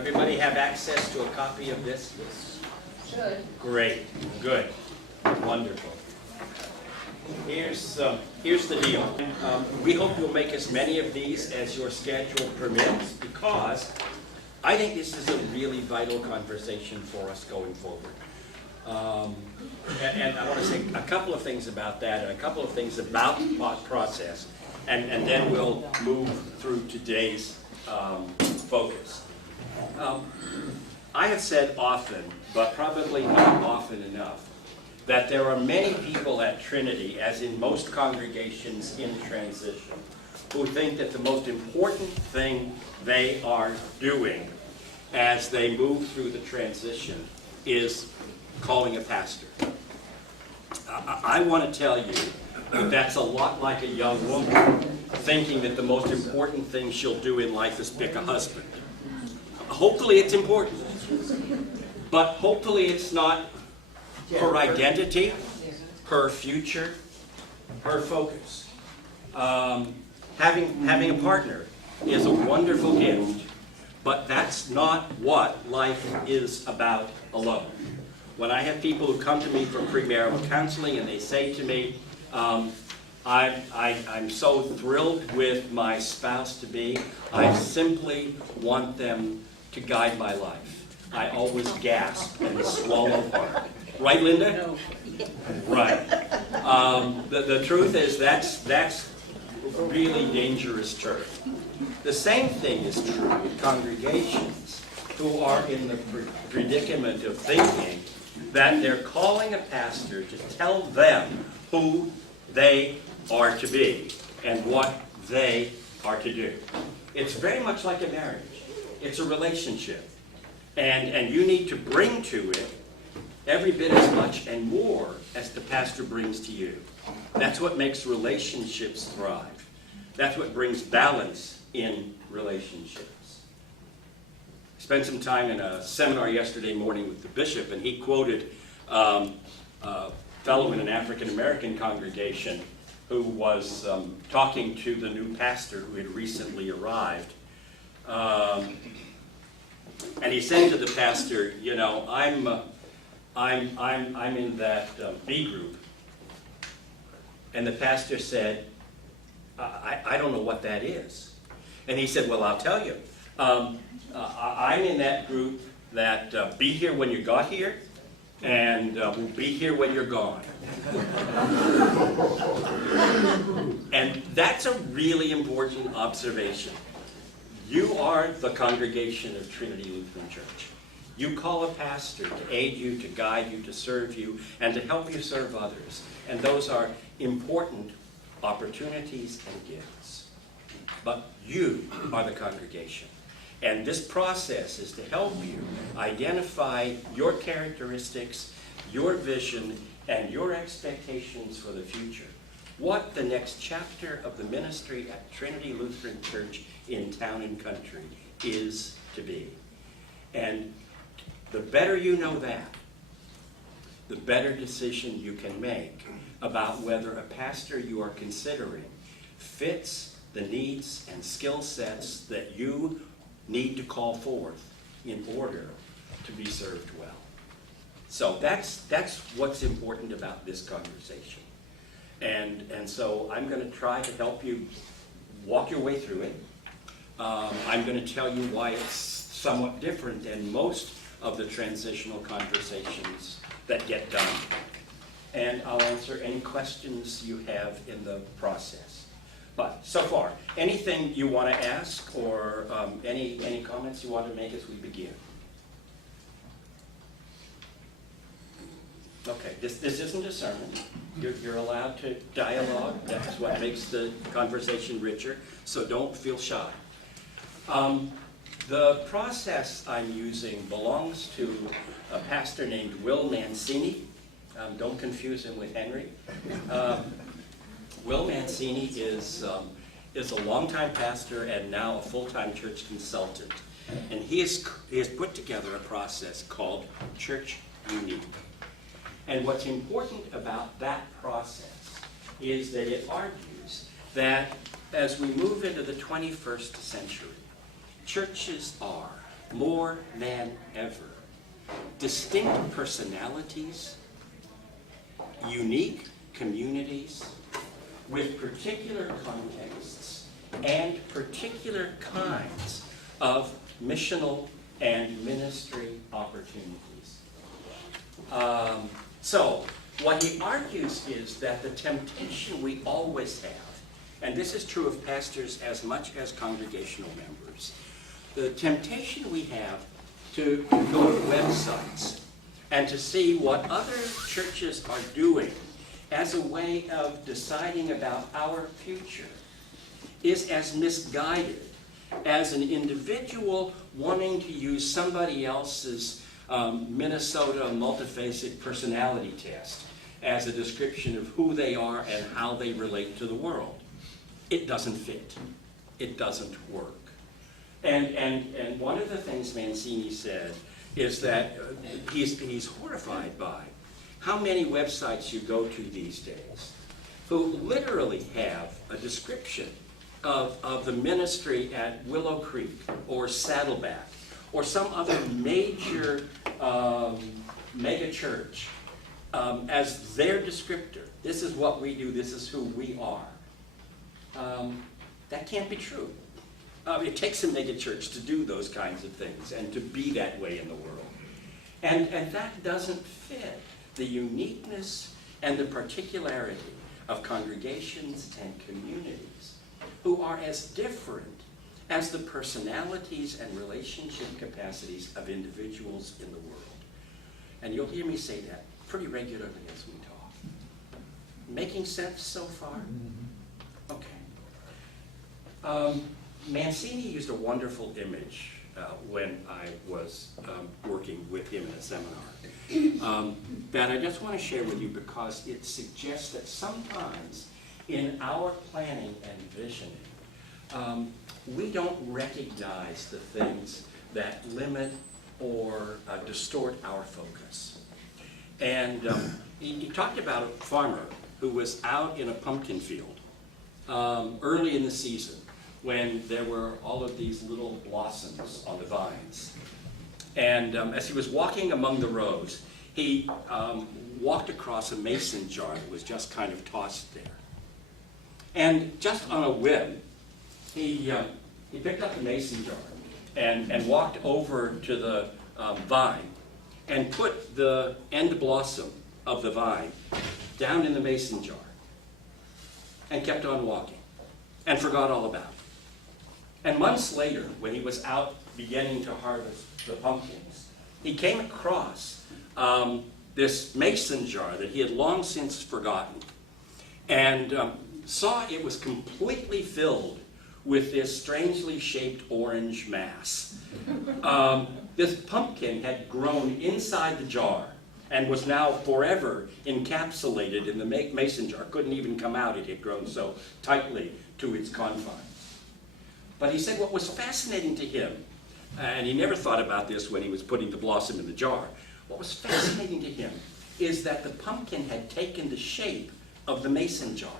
Everybody have access to a copy of this? Should. Great, good, wonderful. Here's the deal. We hope you'll make as many of these as your schedule permits, because I think this is a really vital conversation for us going forward. And I want to say a couple of things about that and a couple of things about the process, and then we'll move through today's focus. I have said often, but probably not often enough, that there are many people at Trinity, as in most congregations in transition, who think that the most important thing they are doing as they move through the transition is calling a pastor. I want to tell you that that's a lot like a young woman thinking that the most important thing she'll do in life is pick a husband. Hopefully it's important, but hopefully it's not her identity, her future, her focus. Having a partner is a wonderful gift, but that's not what life is about alone. When I have people who come to me for premarital counseling and they say to me, I'm so thrilled with my spouse-to-be, I simply want them to guide my life. I always gasp and swallow hard. Right, Linda? No. Right. The truth is that's really dangerous turf. The same thing is true with congregations who are in the predicament of thinking that they're calling a pastor to tell them who they are to be and what they are to do. It's very much like a marriage. It's a relationship. And you need to bring to it every bit as much and more as the pastor brings to you. That's what makes relationships thrive. That's what brings balance in relationships. I spent some time in a seminar yesterday morning with the bishop, and he quoted a fellow in an African-American congregation who was talking to the new pastor who had recently arrived. And he said to the pastor, you know, I'm in that B group. And the pastor said, I don't know what that is. And he said, well, I'll tell you. I'm in that group that be here when you got here, and will be here when you're gone. And that's a really important observation. You are the congregation of Trinity Lutheran Church. You call a pastor to aid you, to guide you, to serve you, and to help you serve others. And those are important opportunities and gifts. But you are the congregation. And this process is to help you identify your characteristics, your vision, and your expectations for the future. What the next chapter of the ministry at Trinity Lutheran Church in town and country is to be. And the better you know that, the better decision you can make about whether a pastor you are considering fits the needs and skill sets that you need to call forth in order to be served well. So that's what's important about this conversation. And so I'm going to try to help you walk your way through it. I'm going to tell you why it's somewhat different than most of the transitional conversations that get done. And I'll answer any questions you have in the process. But so far, anything you want to ask or any comments you want to make as we begin? Okay, this isn't a sermon. You're allowed to dialogue. That's what makes the conversation richer, so don't feel shy. The process I'm using belongs to a pastor named Will Mancini. Don't confuse him with Henry. Will Mancini is a longtime pastor and now a full-time church consultant. And he has put together a process called Church Unique. And what's important about that process is that it argues that as we move into the 21st century, churches are more than ever, distinct personalities, unique communities with particular contexts and particular kinds of missional and ministry opportunities. So what he argues is that the temptation we always have, and this is true of pastors as much as congregational members, the temptation we have to go to websites and to see what other churches are doing as a way of deciding about our future is as misguided as an individual wanting to use somebody else's Minnesota multiphasic personality test as a description of who they are and how they relate to the world. It doesn't fit. It doesn't work. And one of the things Mancini said is that he's horrified by how many websites you go to these days who literally have a description of the ministry at Willow Creek or Saddleback or some other major mega church as their descriptor. This is what we do, this is who we are. That can't be true. It takes a mega church to do those kinds of things and to be that way in the world. And that doesn't fit the uniqueness and the particularity of congregations and communities who are as different as the personalities and relationship capacities of individuals in the world. And you'll hear me say that pretty regularly as we talk. Making sense so far? Okay. Mancini used a wonderful image when I was working with him in a seminar that I just want to share with you because it suggests that sometimes in our planning and visioning, we don't recognize the things that limit or distort our focus. And he talked about a farmer who was out in a pumpkin field early in the season when there were all of these little blossoms on the vines. And as he was walking among the rows, he walked across a mason jar that was just kind of tossed there. And just on a whim, he picked up the mason jar and walked over to the vine and put the end blossom of the vine down in the mason jar and kept on walking and forgot all about it. And months later, when he was out beginning to harvest the pumpkins, he came across this mason jar that he had long since forgotten and saw it was completely filled with this strangely shaped orange mass. This pumpkin had grown inside the jar and was now forever encapsulated in the mason jar. Couldn't even come out, it had grown so tightly to its confines. But he said what was fascinating to him, and he never thought about this when he was putting the blossom in the jar, what was fascinating to him is that the pumpkin had taken the shape of the mason jar.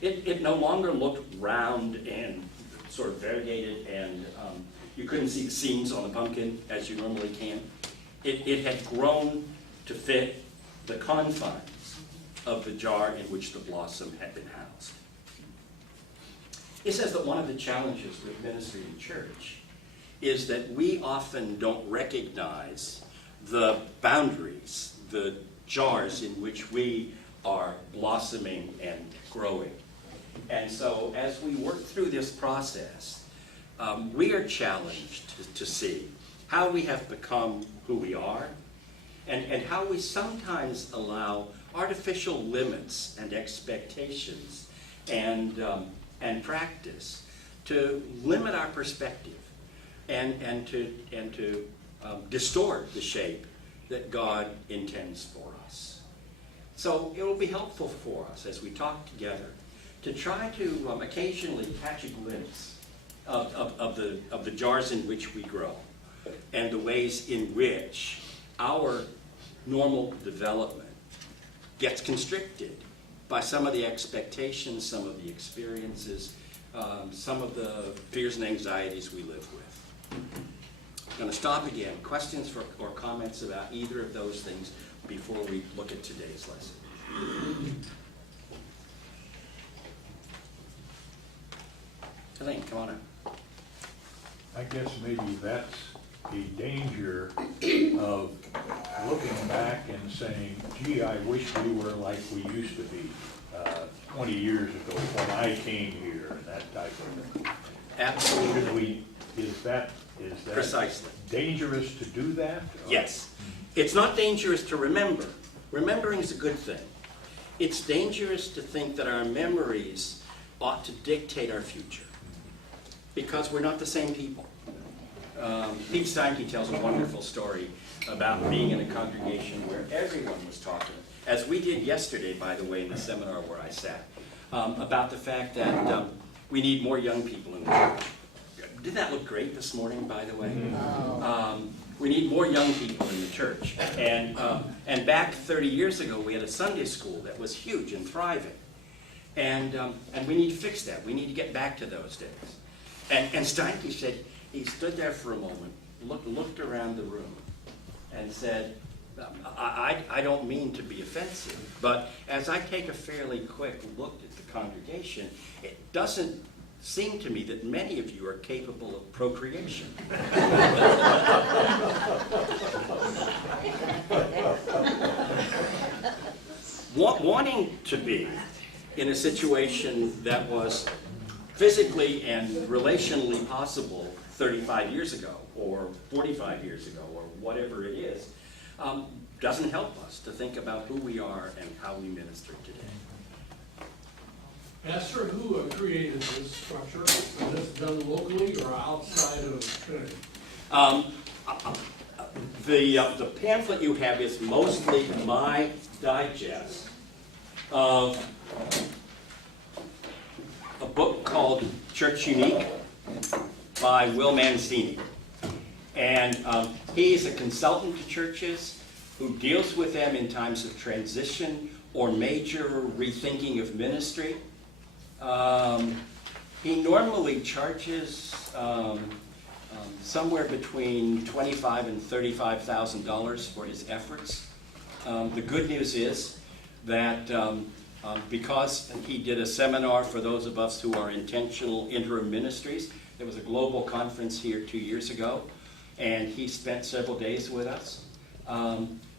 It no longer looked round and sort of variegated, and you couldn't see the seams on the pumpkin as you normally can. It had grown to fit the confines of the jar in which the blossom had been housed. He says that one of the challenges with ministry in church is that we often don't recognize the boundaries, the jars in which we are blossoming and growing. And so as we work through this process, we are challenged to see how we have become who we are and how we sometimes allow artificial limits and expectations and practice to limit our perspective and to distort the shape that God intends for us. So it will be helpful for us as we talk together to try to occasionally catch a glimpse of the jars in which we grow and the ways in which our normal development gets constricted by some of the expectations, some of the experiences, some of the fears and anxieties we live with. going to stop again. Questions or comments about either of those things before we look at today's lesson? Elaine, come on up. I guess maybe that's the danger of looking back and saying, gee, I wish we were like we used to be 20 years ago when I came here, and that type of thing. Absolutely. Should we, is that Precisely. dangerous to do that? Yes. It's not dangerous to remember. Remembering is a good thing. It's dangerous to think that our memories ought to dictate our future, because we're not the same people. Pete Steinke tells a wonderful story about being in a congregation where everyone was talking, as we did yesterday, by the way, in the seminar where I sat, about the fact that we need more young people in the church. Didn't that look great this morning, by the way? We need more young people in the church. And back 30 years ago, we had a Sunday school that was huge and thriving. And we need to fix that. We need to get back to those days. And Steinke said, he stood there for a moment, looked around the room, and said, I don't mean to be offensive, but as I take a fairly quick look at the congregation, it doesn't seem to me that many of you are capable of procreation. Wanting to be in a situation that was physically and relationally possible 35 years ago, or 45 years ago, or whatever it is, doesn't help us to think about who we are and how we minister today. Pastor, who created this structure? Is this done locally or outside of Trinity? The pamphlet you have is mostly my digest of a book called Church Unique by Will Mancini. And he's a consultant to churches who deals with them in times of transition or major rethinking of ministry. He normally charges somewhere between $25,000 and $35,000 for his efforts. The good news is that because he did a seminar for those of us who are intentional interim ministries, there was a global conference here 2 years ago, and he spent several days with us.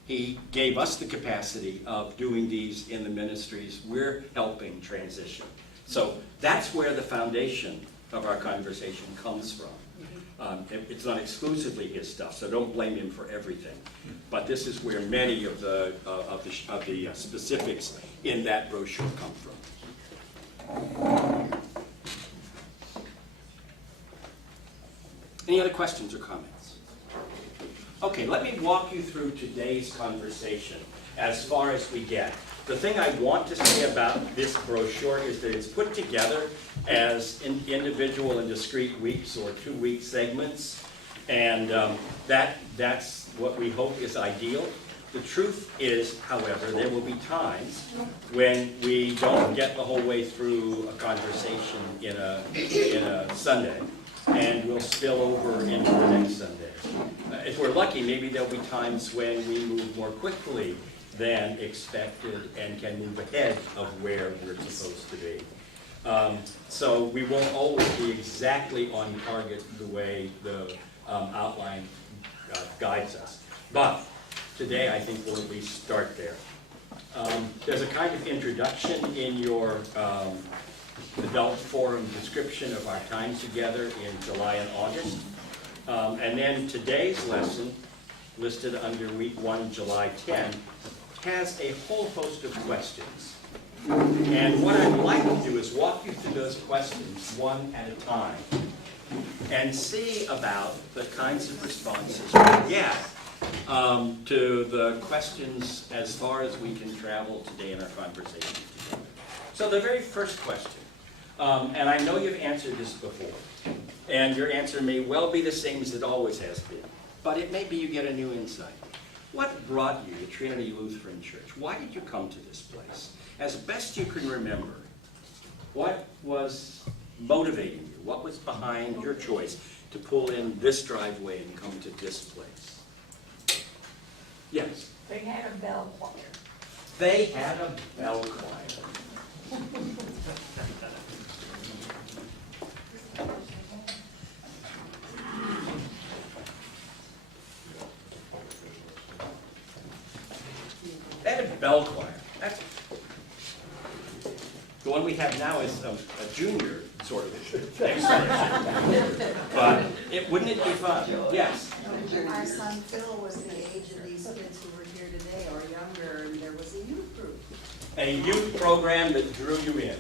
He gave us the capacity of doing these in the ministries we're helping transition. So that's where the foundation of our conversation comes from. It's not exclusively his stuff, so don't blame him for everything. But this is where many of the specifics in that brochure come from. Any other questions or comments? Okay, let me walk you through today's conversation as far as we get. The thing I want to say about this brochure is that it's put together as individual and discrete weeks or 2-week segments, and that's what we hope is ideal. The truth is, however, there will be times when we don't get the whole way through a conversation in a Sunday, and we'll spill over into the next Sunday. If we're lucky, maybe there'll be times when we move more quickly than expected and can move ahead of where we're supposed to be. So we won't always be exactly on target the way the outline guides us. But today I think we'll at least start there. There's a kind of introduction in your adult forum description of our time together in July and August. And then today's lesson, listed under week 1, July 10, has a whole host of questions. And what I'd like to do is walk you through those questions one at a time and see about the kinds of responses we get to the questions as far as we can travel today in our conversation together. So the very first question, and I know you've answered this before, and your answer may well be the same as it always has been, but it may be you get a new insight. What brought you to Trinity Lutheran Church? Why did you come to this place? As best you can remember, what was motivating you? What was behind your choice to pull in this driveway and come to this place. Yes, They had a bell choir. they had a bell choir. They had a bell choir. That's, the one we have now is a junior sort of expression. But wouldn't it be fun? Yes. Our son Phil was the age of these kids who were here today or younger, and there was a youth group. A youth program that drew you in.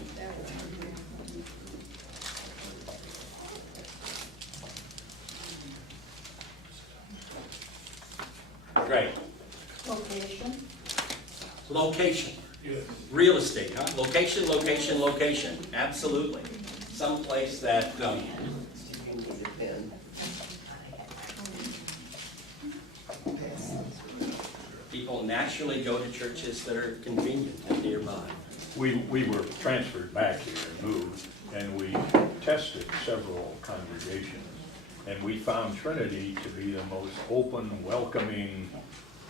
Great. Location. Location. Yes. Real estate, huh? Location, location, location. Absolutely. Someplace that, people naturally go to churches that are convenient and nearby. We were transferred back here and moved, and we tested several congregations. And we found Trinity to be the most open, welcoming,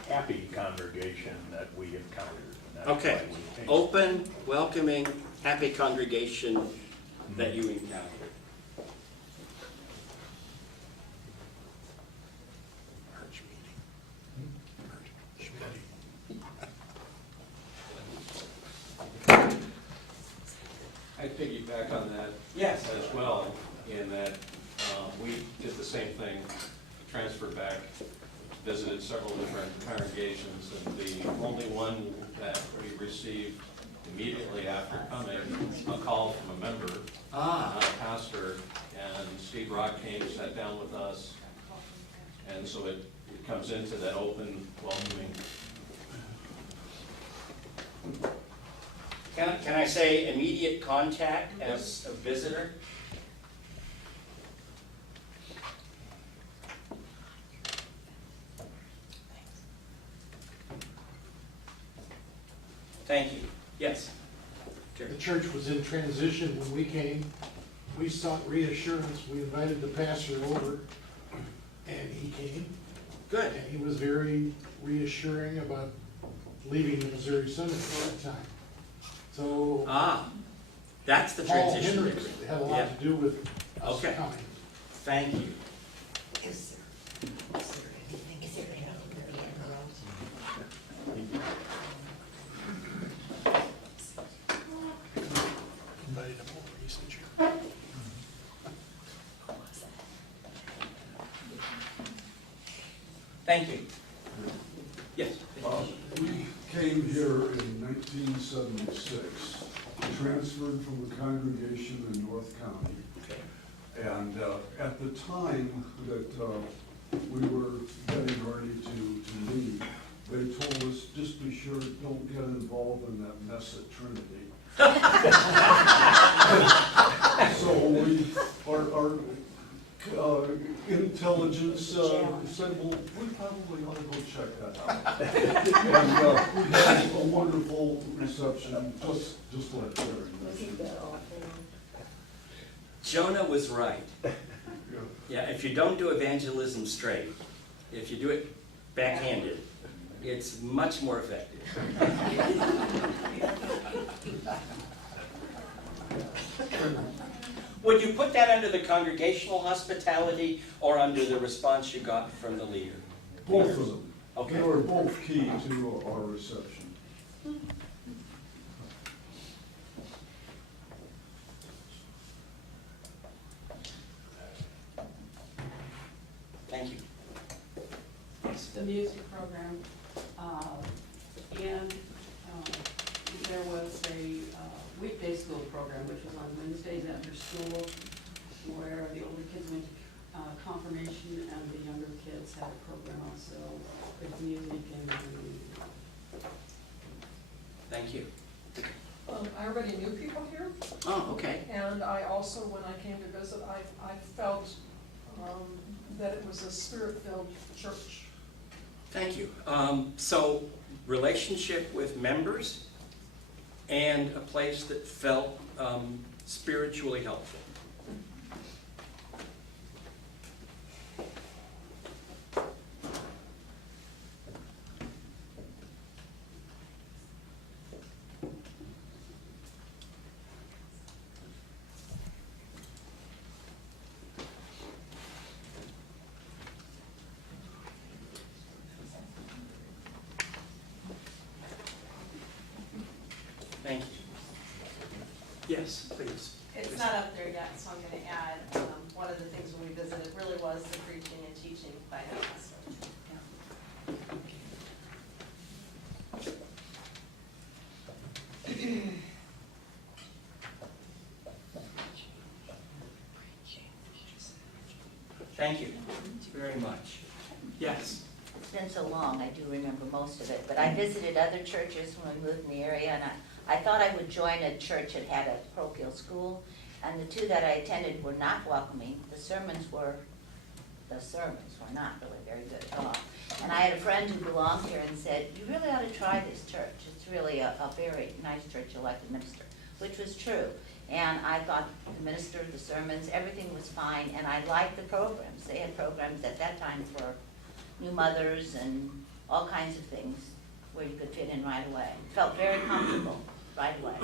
happy congregation that we encountered. And that's Okay, why we came. open, welcoming, happy congregation that you encountered. I piggyback on that Yes. as well, in that we did the same thing, transferred back, visited several different congregations, and the only one that we received immediately after coming, a call from a member, not a pastor, and Steve Rock came, sat down with us, and so it comes into that open, welcoming. Can I say immediate contact as a visitor? Thank you. Yes. Jerry. The church was in transition when we came. We sought reassurance. We invited the pastor over, and he came. Good. And he was very reassuring about leaving the Missouri Synod at that time. So That's the Paul transition. Hendricks had a Yeah. lot to do with us Okay. coming. Thank you. Is there anything, is there anything Invited him over, he said, sure. Thank you. Yes. We came here in 1976, transferred from a congregation in North County. Okay. And at the time that we were getting ready to leave, they told us, just be sure, don't get involved in that mess at Trinity. So our intelligence said, well, we probably ought to go check that out. And we had a wonderful reception, just like there. Jonah was right. Yeah. Yeah, if you don't do evangelism straight, if you do it backhanded, it's much more effective. Would you put that under the congregational hospitality or under the response you got from the leader? Both of them. Okay. They were both key to our reception. Thank you. Yes. The music program, and there was a weekday school program, which was on Wednesdays after school, where the older kids went to confirmation and the younger kids had a program also with music and Thank you. I already knew people here, Oh, okay. and I also, when I came to visit, I felt that it was a spirit-filled church. Thank you. So, relationship with members and a place that felt spiritually helpful. It's not up there yet, so I'm gonna add, one of the things when we visited really was the preaching and teaching by the pastor. Thank you very much. Yes. It's been so long, I do remember most of it, but I visited other churches when we moved in the area, and I thought I would join a church that had a parochial school, and the two that I attended were not welcoming. The sermons were not really very good at all. And I had a friend who belonged here and said, you really ought to try this church. It's really a very nice church, you like the minister, which was true. And I thought the minister, the sermons, everything was fine, and I liked the programs. They had programs at that time for new mothers and all kinds of things where you could fit in right away. Felt very comfortable right away.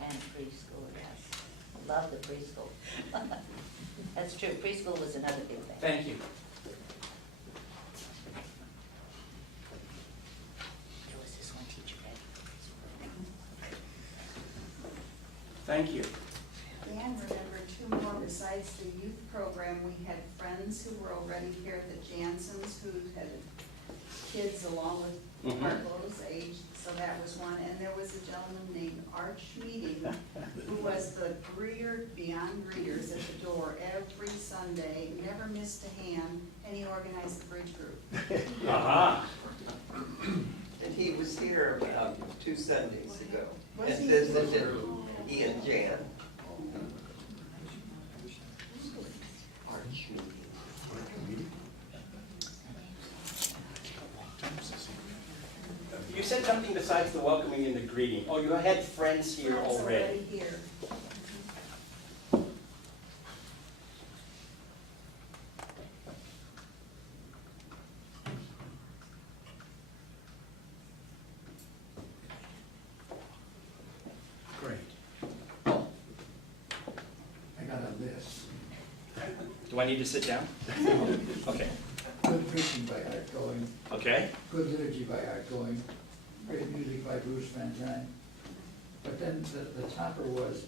And preschool, yes. Love the preschool. That's true, preschool was another big thing. Thank you. There was this one teacher, Thank you. Dan, remember two more besides the youth program, we had friends who were already here at the Jansens who had kids along with Bartolo's age, so that was one. And there was a gentleman named Arch Meading who was the greeter beyond greeters at the door every Sunday, never missed a hand, and he organized the bridge group. Aha. And he was here about 2 Sundays ago. Was And he? visited he and Jan. You said something besides the welcoming and the greeting. Oh, you had friends here Friends already. here. Great. I got a list. Do I need to sit down? Okay. Good preaching by Art Going, Okay. good liturgy by Art Going, great music by Bruce Van Zandt. But then the topper was,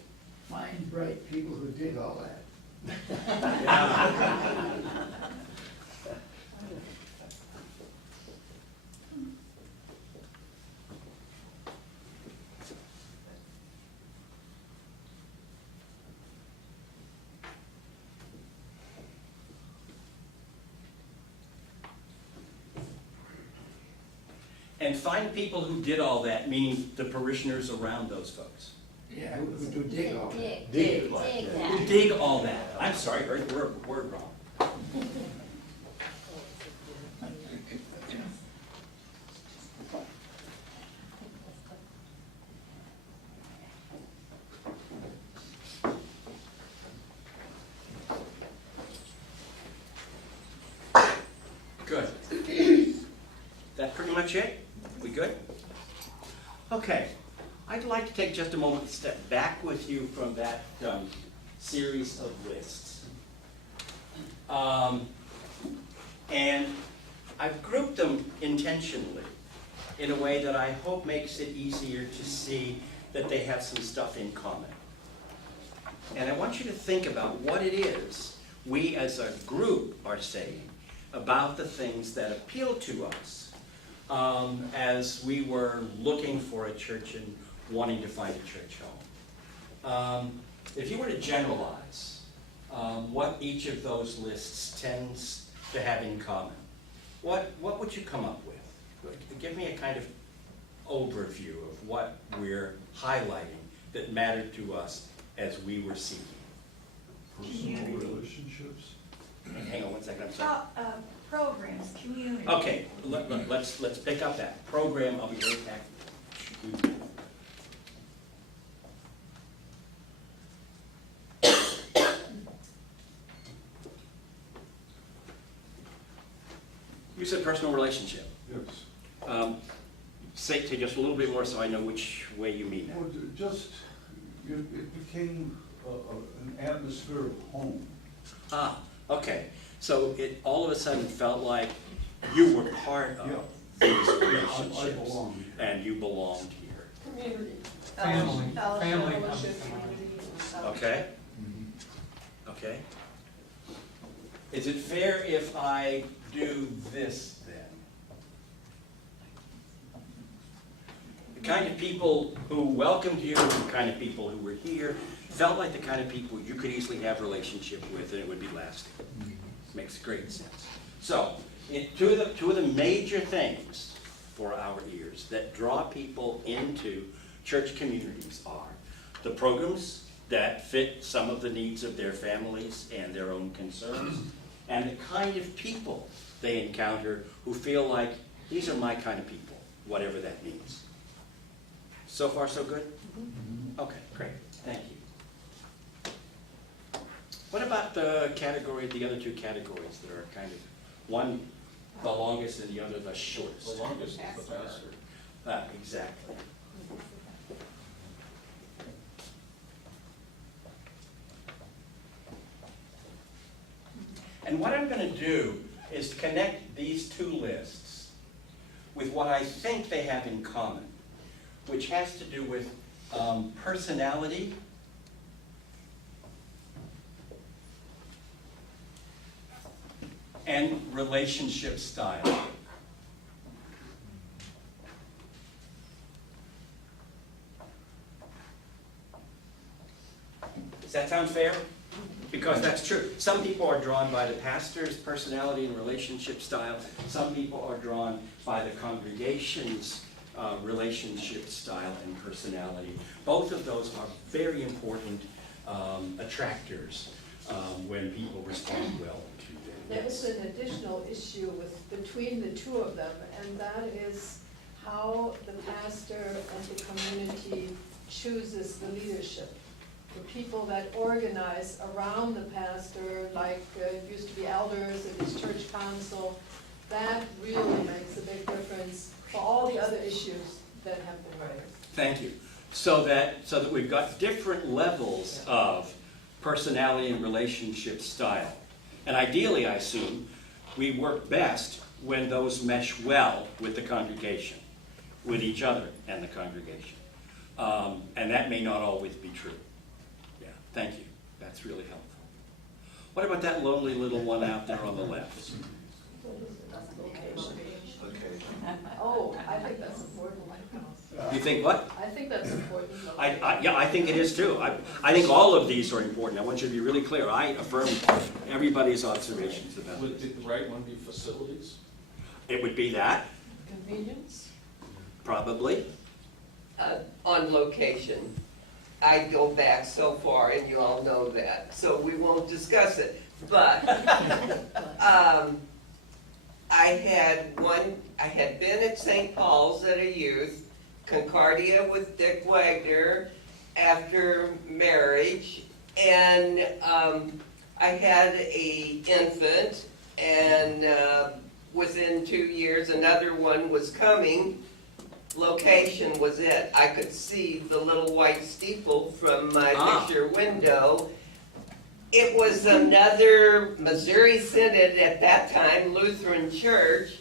find bright people who dig all that. And find people who did all that, meaning the parishioners around those folks. Yeah, who do dig all that. Dig Who that. dig all that. I'm sorry, heard the word wrong. Good. That pretty much it? We good? Okay. I'd like to take just a moment to step back with you from that series of lists. And I've grouped them intentionally in a way that I hope makes it easier to see that they have some stuff in common. And I want you to think about what it is we as a group are saying about the things that appeal to us as we were looking for a church and wanting to find a church home. If you were to generalize what each of those lists tends to have in common, what would you come up with? Give me a kind of overview of what we're highlighting that mattered to us as we were seeking. Personal relationships. Hang on one second, I'm sorry. Programs, community. Okay, let's pick up that program. I'll be right back. You said personal relationship. Yes. Say it just a little bit more so I know which way you mean Well, that. just, it became an atmosphere of home. Ah, okay. So it all of a sudden felt like you were part of Yeah. these I relationships. belong. And you belonged here. Community. Family, Fellowship, community, and stuff. Okay? Okay. Is it fair if I do this then? The kind of people who welcomed you, the kind of people who were here, felt like the kind of people you could easily have a relationship with and it would be lasting. Makes great sense. So, two of the major things for our ears that draw people into church communities are the programs that fit some of the needs of their families and their own concerns, and the kind of people they encounter who feel like, these are my kind of people, whatever that means. So far, so good? Okay, great, thank you. What about the other two categories that are kind of, one the longest and the other the shortest? The longest is the pastor. Exactly. And what I'm going to do is connect these two lists with what I think they have in common, which has to do with personality and relationship style. Does that sound fair? Because that's true. Some people are drawn by the pastor's personality and relationship style. Some people are drawn by the congregation's relationship style and personality. Both of those are very important attractors when people respond well to them. There's an additional issue between the two of them, and that is how the pastor and the community chooses the leadership. The people that organize around the pastor, like it used to be elders and his church council, that really makes a big difference for all the other issues that have been raised. Thank you. So that we've got different levels of personality and relationship style. And ideally, I assume, we work best when those mesh well with the congregation, with each other and the congregation. And that may not always be true. Yeah, thank you. That's really helpful. What about that lonely little one out there on the left? Oh, I think that's important. You think what? I think that's important. Yeah, I think it is too. I think all of these are important. I want you to be really clear. I affirm everybody's observations about Would it. the right one be facilities? It would be that, Convenience? probably. On location. I go back so far, and you all know that, so we won't discuss it. But I had been at St. Paul's at a youth, Concordia with Dick Wagner after marriage, and I had a infant, and within 2 years another one was coming. Location was it. I could see the little white steeple from my picture window. It was another Missouri Synod at that time, Lutheran church.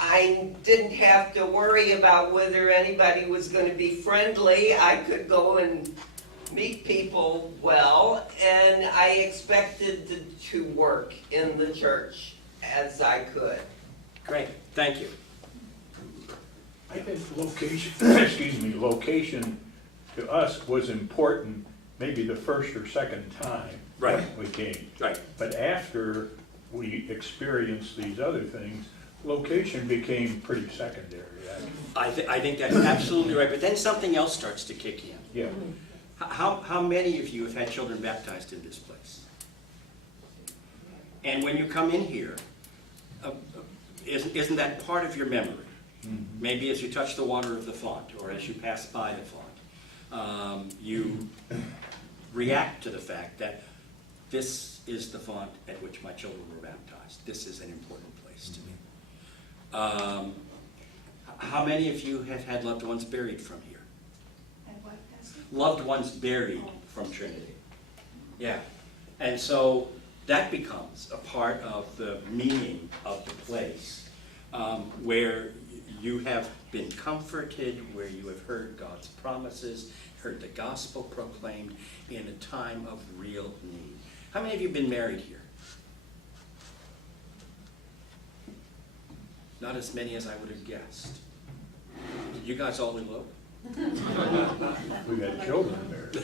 I didn't have to worry about whether anybody was going to be friendly. I could go and meet people well, and I expected to work in the church as I could. Great, thank you. I think location, location to us was important maybe the first or second time Right. we came. Right. But after we experienced these other things, location became pretty secondary. I think that's absolutely right. But then something else starts to kick in. Yeah. How many of you have had children baptized in this place? And when you come in here, isn't that part of your memory? Mm-hmm. Maybe as you touch the water of the font, or as you pass by the font, you react to the fact that this is the font at which my children were baptized. This is an important place to me. How many of you have had loved ones buried from here? And what, Pastor? Loved ones buried from Trinity. Yeah. And so that becomes a part of the meaning of the place. where you have been comforted, where you have heard God's promises, heard the gospel proclaimed in a time of real need. How many of you have been married here? Not as many as I would have guessed. Did you guys all elope? We've had children married.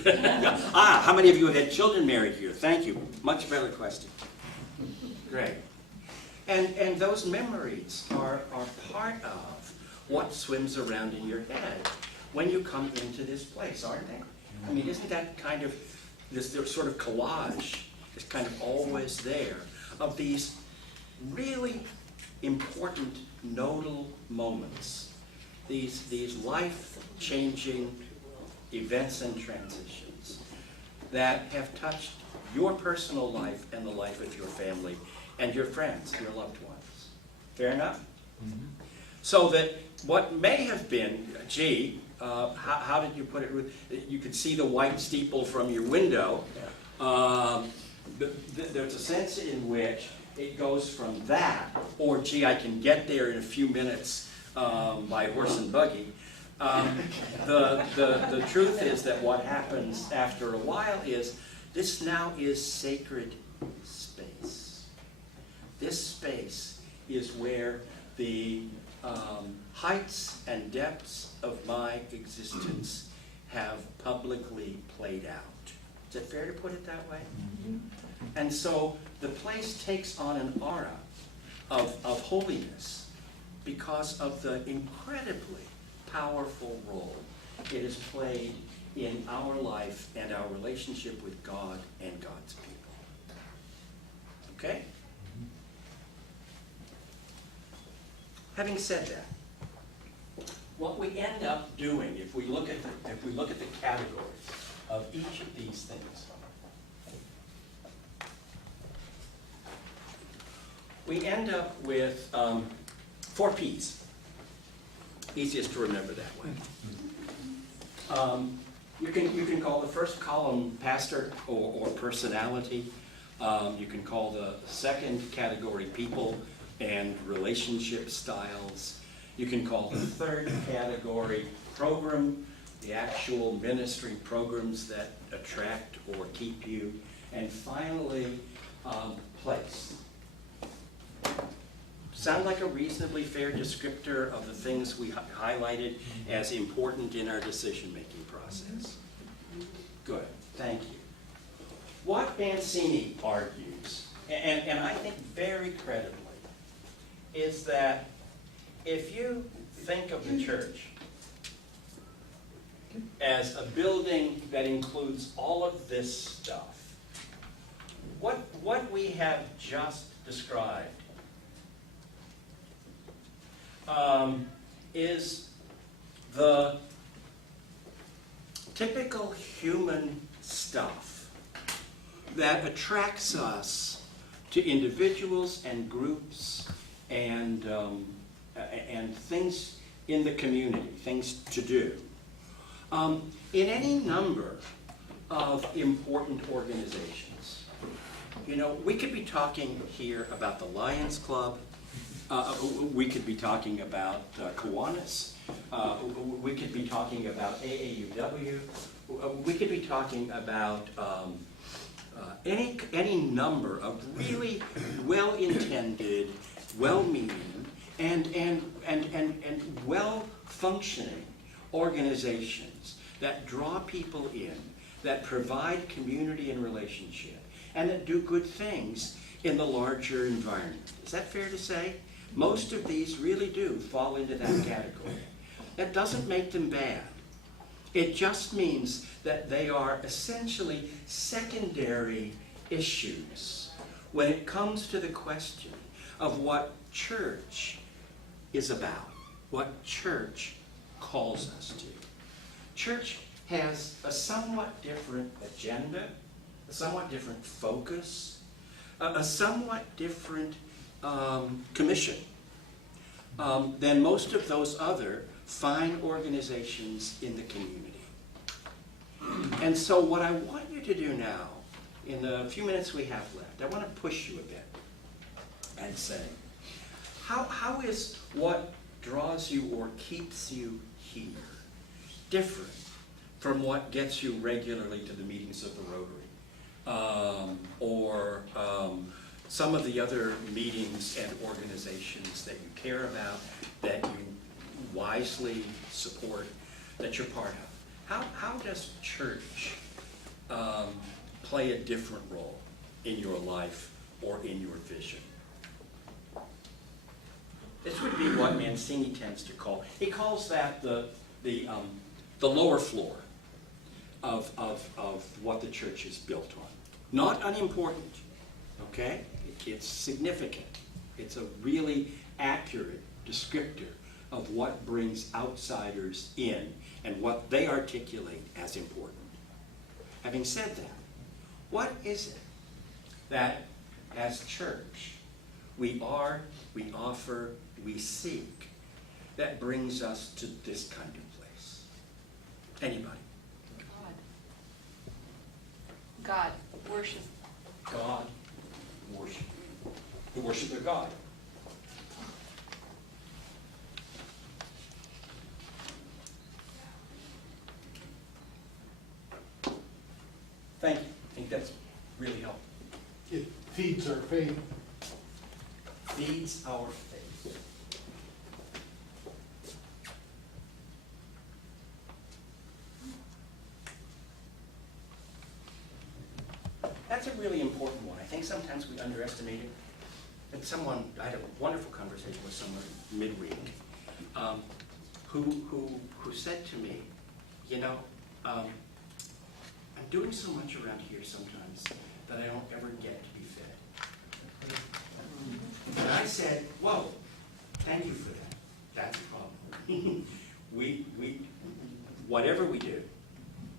How many of you have had children married here? Thank you. Much better question. Great. And those memories are part of what swims around in your head when you come into this place, aren't they? I mean, isn't that kind of, this sort of collage is kind of always there of these really important nodal moments, these life-changing events and transitions that have touched your personal life and the life of your family and your friends, your loved ones. Fair enough? Mm-hmm. So that what may have been, how did you put it? You could see the white steeple from your window. There's a sense in which it goes from that, or I can get there in a few minutes by horse and buggy. The truth is that what happens after a while is this now is sacred space. This space is where the heights and depths of my existence have publicly played out. Is it fair to put it that way? Mm-hmm. And so the place takes on an aura of holiness because of the incredibly powerful role it has played in our life and our relationship with God and God's people. Okay? Having said that, what we end up doing, if we look at the categories of each of these things, we end up with 4 P's. Easiest to remember that way. You can call the first column pastor or personality. You can call the second category people and relationship styles. You can call the third category program, the actual ministry programs that attract or keep you. And finally, place. Sound like a reasonably fair descriptor of the things we highlighted as important in our decision-making process? Good, thank you. What Mancini argues, and I think very credibly, is that if you think of the church as a building that includes all of this stuff, what we have just described is the typical human stuff that attracts us to individuals and groups and things in the community, things to do. In any number of important organizations. You know, we could be talking here about the Lions Club. We could be talking about Kiwanis. We could be talking about AAUW. We could be talking about any number of really well-intended, well-meaning, and well-functioning organizations that draw people in, that provide community and relationship, and that do good things in the larger environment. Is that fair to say? Most of these really do fall into that category. That doesn't make them bad. It just means that they are essentially secondary issues when it comes to the question of what church is about, what church calls us to. Church has a somewhat different agenda, a somewhat different focus, a somewhat different commission than most of those other fine organizations in the community. And so what I want you to do now, in the few minutes we have left, I want to push you a bit and say, How is what draws you or keeps you here different from what gets you regularly to the meetings of the Rotary? Or some of the other meetings and organizations that you care about, that you wisely support, that you're part of? How does church play a different role in your life or in your vision? This would be what Mancini tends to call, he calls that the lower floor of what the church is built on. Not unimportant, okay? It's significant. It's a really accurate descriptor of what brings outsiders in and what they articulate as important. Having said that, what is it that as church we offer, we seek, that brings us to this kind of place? Anybody? God, worship. God, worship. Who worship their God. Thank you. I think that's really helpful. It feeds our faith. Feeds our faith. That's a really important one. I think sometimes we underestimate it. And I had a wonderful conversation with someone midweek who said to me, you know, I'm doing so much around here sometimes that I don't ever get to be fed. And I said, whoa, thank you for that. That's a problem. Whatever we do,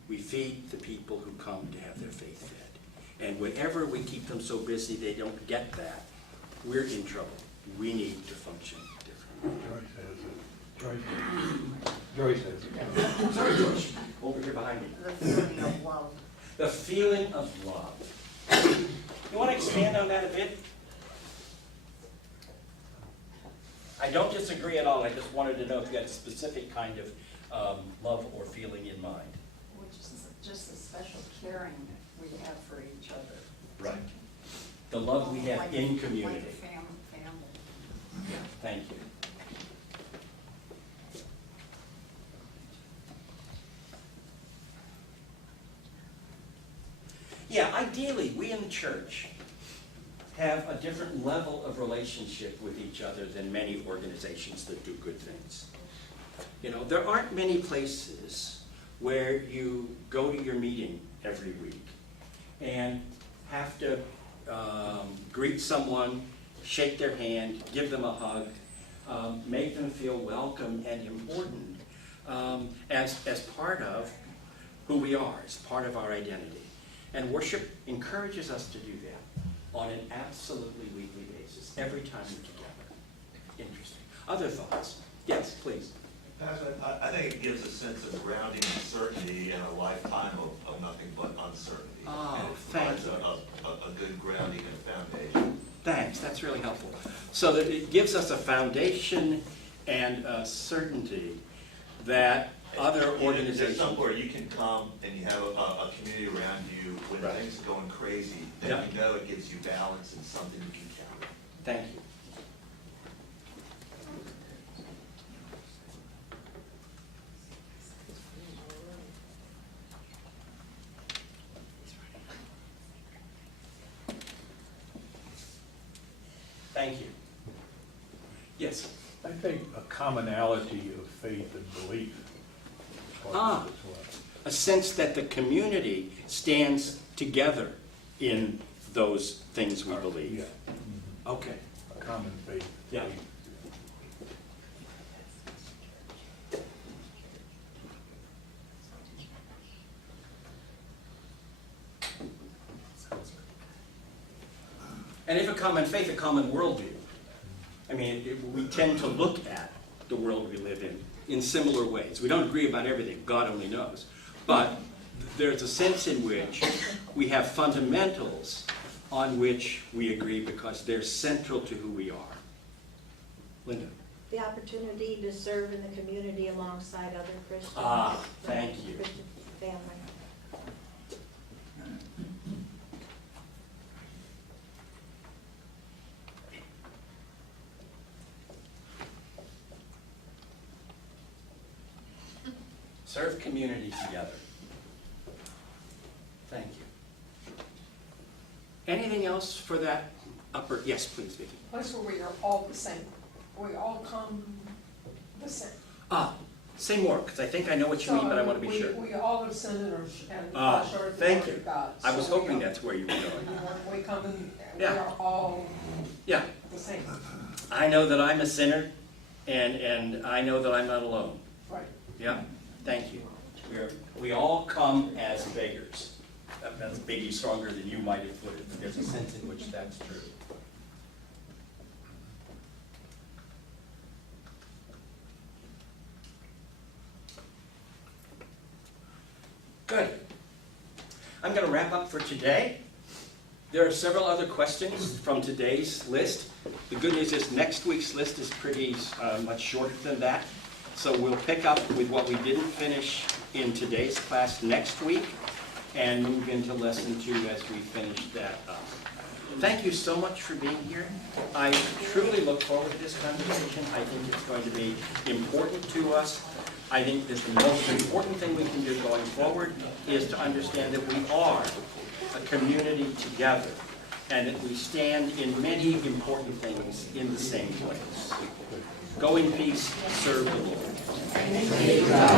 we feed the people who come to have their faith fed. And whenever we keep them so busy they don't get that, we're in trouble. We need to function differently. Joyce has it. Sorry, George. Over here behind me. The feeling of love. The feeling of love. You want to expand on that a bit? I don't disagree at all. I just wanted to know if you had a specific kind of love or feeling in mind. Which is just a special caring we have for each other. Right. The love we have in community. Like a family. Yeah, thank you. Yeah, ideally, we in the church have a different level of relationship with each other than many organizations that do good things. You know, there aren't many places where you go to your meeting every week and have to greet someone, shake their hand, give them a hug, make them feel welcome and important as part of who we are, as part of our identity. And worship encourages us to do that on an absolutely weekly basis, every time we're together. Interesting. Other thoughts? Yes, please. Pastor, I think it gives a sense of grounding and certainty in a lifetime of nothing but uncertainty. Oh, And it thank provides you. a good grounding and foundation. Thanks, that's really helpful. So that it gives us a foundation and a certainty that other organizations... There's somewhere you can come and you have a community around you when Right. things are going crazy, then Yep. you know it gives you balance and something you can count on. Thank you. Thank you. Yes. I think a commonality of faith and belief is part Ah. of it as well. A sense that the community stands together in those things we believe. Yeah, Okay. a common faith. Yeah. And if a common faith, a common worldview. I mean, we tend to look at the world we live in similar ways. We don't agree about everything, God only knows. But there's a sense in which we have fundamentals on which we agree because they're central to who we are. Linda? The opportunity to serve in the community alongside other Christians. Ah, thank you. Christian family. Serve community together. Thank you. Anything else for that upper, yes, please, Vicki. Place where we are all the same, we all come the same. Say more, because I think I know what you mean, but I want to be sure. We all have sinned and fall short of the Thank glory you. of God. I was So we hoping are- that's where you were going. We come and we Yeah. are all Yeah, the same, I know that I'm a sinner, and I know that I'm not alone. right? Yeah, thank you. We all come as beggars. That's maybe stronger than you might have put it, but there's a sense in which that's true. Good. I'm going to wrap up for today. There are several other questions from today's list. The good news is next week's list is pretty much shorter than that. So we'll pick up with what we didn't finish in today's class next week and move into lesson 2 as we finish that up. Thank you so much for being here. I truly look forward to this conversation. I think it's going to be important to us. I think that the most important thing we can do going forward is to understand that we are a community together and that we stand in many important things in the same place. Go in peace, serve the Lord.